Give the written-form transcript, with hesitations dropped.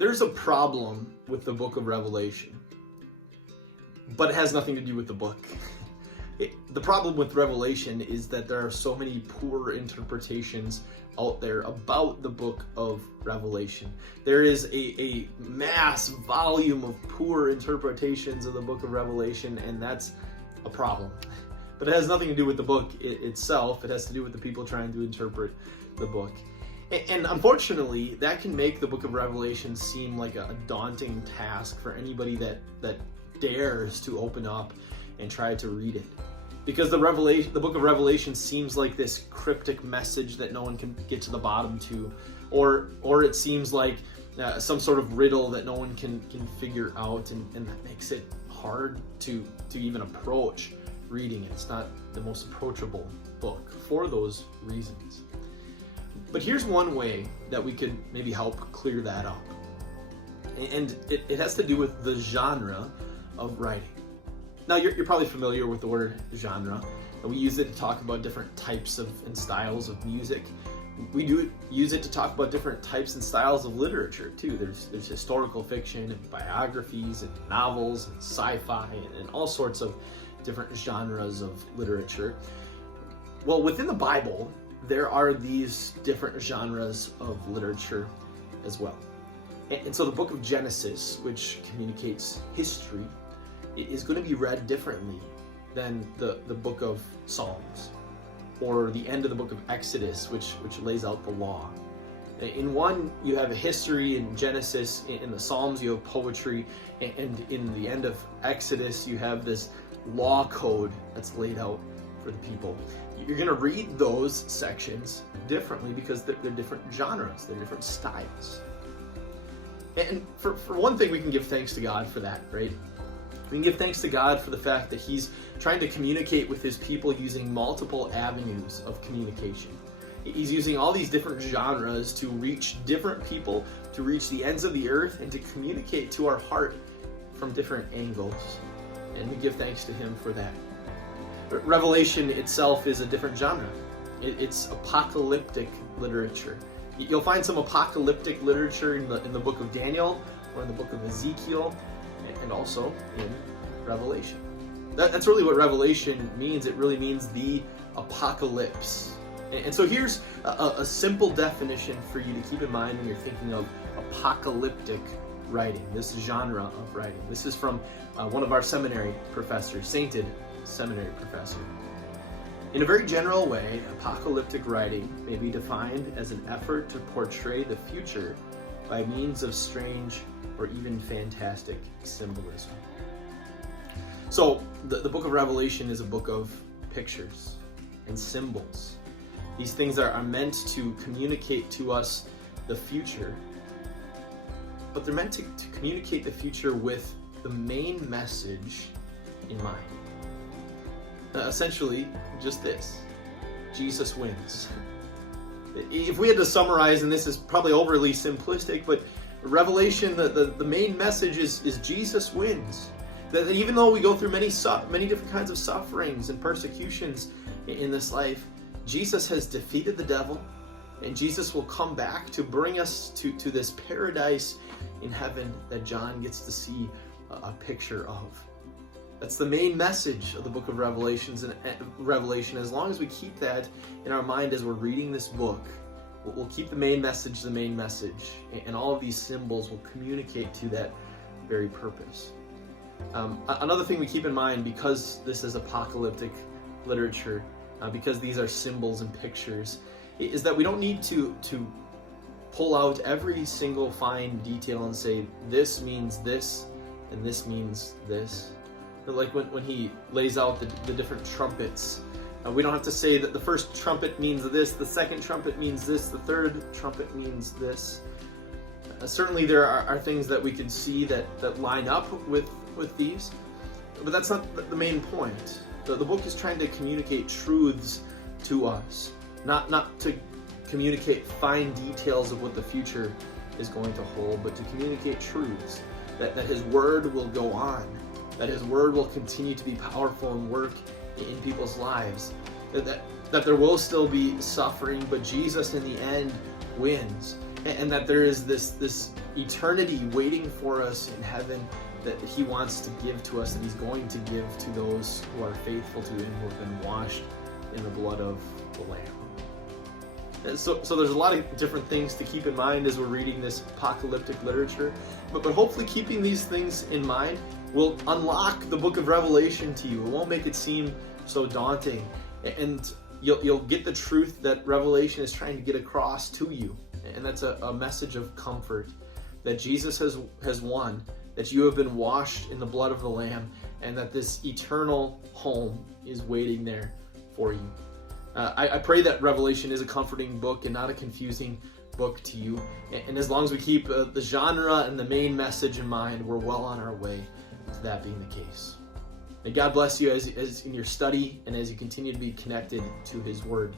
There's a problem with the book of Revelation, but it has nothing to do with the book. The problem with Revelation is that there are so many poor interpretations out there about the book of Revelation. There is a mass volume of poor interpretations of the book of Revelation, and that's a problem. But it has nothing to do with the book itself. It has to do with the people trying to interpret the book. And unfortunately, that can make the book of Revelation seem like a daunting task for anybody that dares to open up and try to read it. Because the book of Revelation seems like this cryptic message that no one can get to the bottom to, or it seems like some sort of riddle that no one can figure out, and that makes it hard to even approach reading it. It's not the most approachable book for those reasons. But here's one way that we could maybe help clear that up. And it has to do with the genre of writing. Now, you're probably familiar with the word genre. We use it to talk about different types and styles of music. We do use it to talk about different types and styles of literature, too. There's historical fiction and biographies and novels and sci-fi and all sorts of different genres of literature. Well, within the Bible, there are these different genres of literature as well. And so the book of Genesis, which communicates history, is going to be read differently than the book of Psalms, or the end of the book of Exodus, which lays out the law. In one, you have a history in Genesis. In the Psalms, you have poetry. And in the end of Exodus, you have this law code that's laid out for the people. You're going to read those sections differently because they're different genres, they're different styles. And for one thing, we can give thanks to God for that, right? We can give thanks to God for the fact that He's trying to communicate with His people using multiple avenues of communication. He's using all these different genres to reach different people, to reach the ends of the earth, and to communicate to our heart from different angles. And we give thanks to Him for that. But Revelation itself is a different genre. It's apocalyptic literature. You'll find some apocalyptic literature in the book of Daniel, or in the book of Ezekiel, and also in Revelation. That's really what Revelation means. It really means the apocalypse. And so here's a simple definition for you to keep in mind when you're thinking of apocalyptic writing, this genre of writing. This is from one of our seminary professors, sainted seminary professor. In a very general way, apocalyptic writing may be defined as an effort to portray the future by means of strange or even fantastic symbolism. So, the book of Revelation is a book of pictures and symbols. These things are meant to communicate to us the future, but they're meant to communicate the future with the main message in mind. Essentially, just this: Jesus wins. If we had to summarize, and this is probably overly simplistic, but Revelation, the main message is Jesus wins. That even though we go through many different kinds of sufferings and persecutions in this life, Jesus has defeated the devil, and Jesus will come back to bring us to this paradise in heaven that John gets to see a picture of. That's the main message of the book of Revelation. As long as we keep that in our mind as we're reading this book, we'll keep the main message, and all of these symbols will communicate to that very purpose. Another thing we keep in mind, because this is apocalyptic literature, because these are symbols and pictures, is that we don't need to pull out every single fine detail and say, this means this, and this means this. But like when he lays out the different trumpets, we don't have to say that the first trumpet means this, the second trumpet means this, the third trumpet means this. Certainly there are things that we can see that line up with these, but that's not the main point. The book is trying to communicate truths to us, not to communicate fine details of what the future is going to hold, but to communicate truths, that His Word will go on, that His Word will continue to be powerful and work in people's lives, that there will still be suffering, but Jesus in the end wins. and that there is this eternity waiting for us in heaven that he wants to give to us, and he's going to give to those who are faithful to him, who have been washed in the blood of the Lamb. And so there's a lot of different things to keep in mind as we're reading this apocalyptic literature, but hopefully keeping these things in mind will unlock the book of Revelation to you. It won't make it seem so daunting, and you'll get the truth that Revelation is trying to get across to you, and that's a message of comfort that Jesus has won, that you have been washed in the blood of the Lamb, and that this eternal home is waiting there for you. I pray that Revelation is a comforting book and not a confusing book to you. And as long as we keep the genre and the main message in mind, we're well on our way to that being the case. May God bless you as in your study and as you continue to be connected to his word.